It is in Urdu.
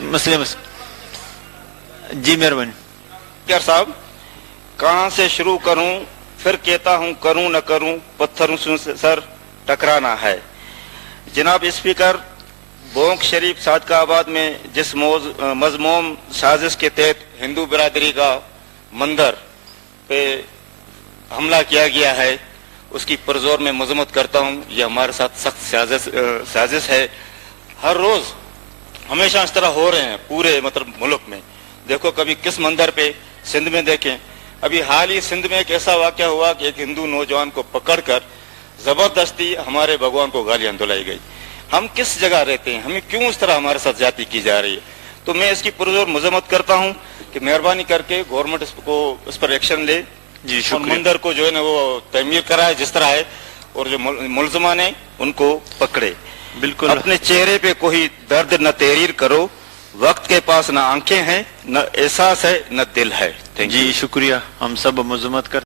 مسئلے جی مہربانی کیا صاحب کہاں سے شروع کروں پھر کہتا ہوں کروں نہ کروں پتھروں سے سر ٹکرانا ہے. جناب اسپیکر، بونک شریف صادقہ آباد میں جس مذموم سازش کے تحت ہندو برادری کا مندر پہ حملہ کیا گیا ہے اس کی پرزور میں مذمت کرتا ہوں. یہ ہمارے ساتھ سخت سازش ہے. ہر روز ہمیشہ اس طرح ہو رہے ہیں پورے ملک میں. دیکھو کبھی کس مندر پہ، سندھ میں دیکھیں. ابھی حال ہی سندھ میں ایک ایسا واقعہ ہوا کہ ایک ہندو نوجوان کو پکڑ کر زبردستی ہمارے بھگوان کو گالیاں دلائی گئی. ہم کس جگہ رہتے ہیں؟ ہمیں کیوں اس طرح ہمارے ساتھ زیادتی کی جا رہی ہے؟ تو میں اس کی پرزور مذمت کرتا ہوں کہ مہربانی کر کے گورنمنٹ اس پر ایکشن لے جی. اور مندر کو جو ہے نا وہ تعمیر کرائے جس طرح ہے، اور جو ملزمان ہیں ان کو پکڑے. بالکل. اپنے چہرے پہ کوئی درد نہ تحریر کرو. وقت کے پاس نہ آنکھیں ہیں، نہ احساس ہے، نہ دل ہے. جی شکریہ. ہم سب مذمت کرتے